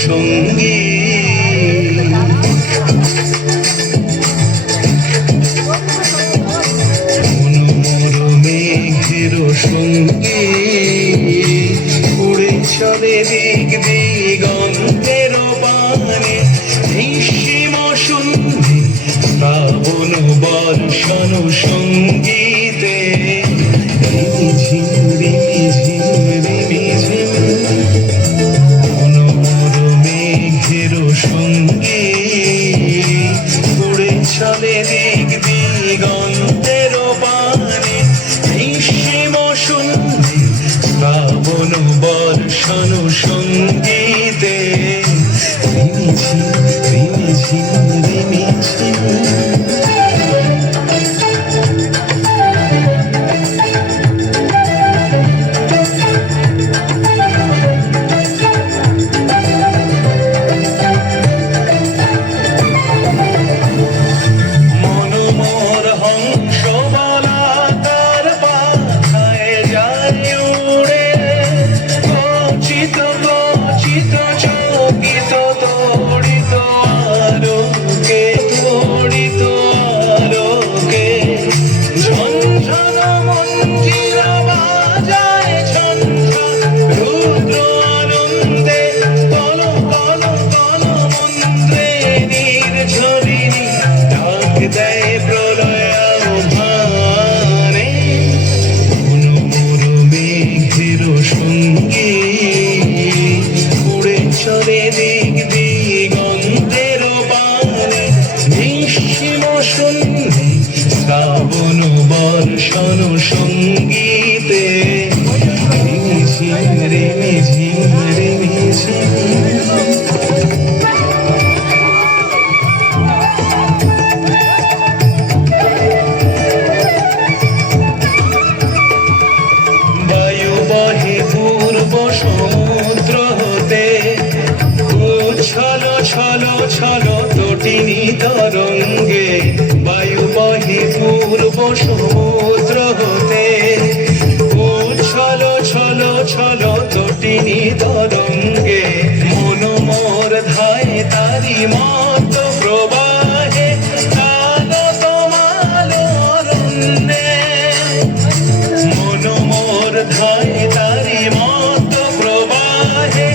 সঙ্গী মেঘের সঙ্গী উড়ে চলে দিক দিগন্তের পানে নিঃসীম শূন্যে শ্রাবণ বর্ষণ সঙ্গীতে সঙ্গী উড়ে চলে দিক দিগন্তের পানে নিঃসীম শূন্যে শ্রাবণ বর্ষণ সঙ্গীতে রিমিঝিম রিমিঝিম রিমিঝিম শ্রাবণ বর্ষণ সঙ্গীতে রিমিঝিম রিমিঝিম রিমিঝিম বায়ু বহে পূর্ব সমুদ্র হতে উচ্ছল ছল ছল তটিনী তরঙ্গে বায়ু বহে পূর্ব সমুদ্র হতে উচ্ছল ছল ছল তটিনী তরঙ্গে মন মোর ধায় তারি মত প্রবাহে কালো তোমাল অরণ্যে মন মোর ধায় তারি মত প্রবাহে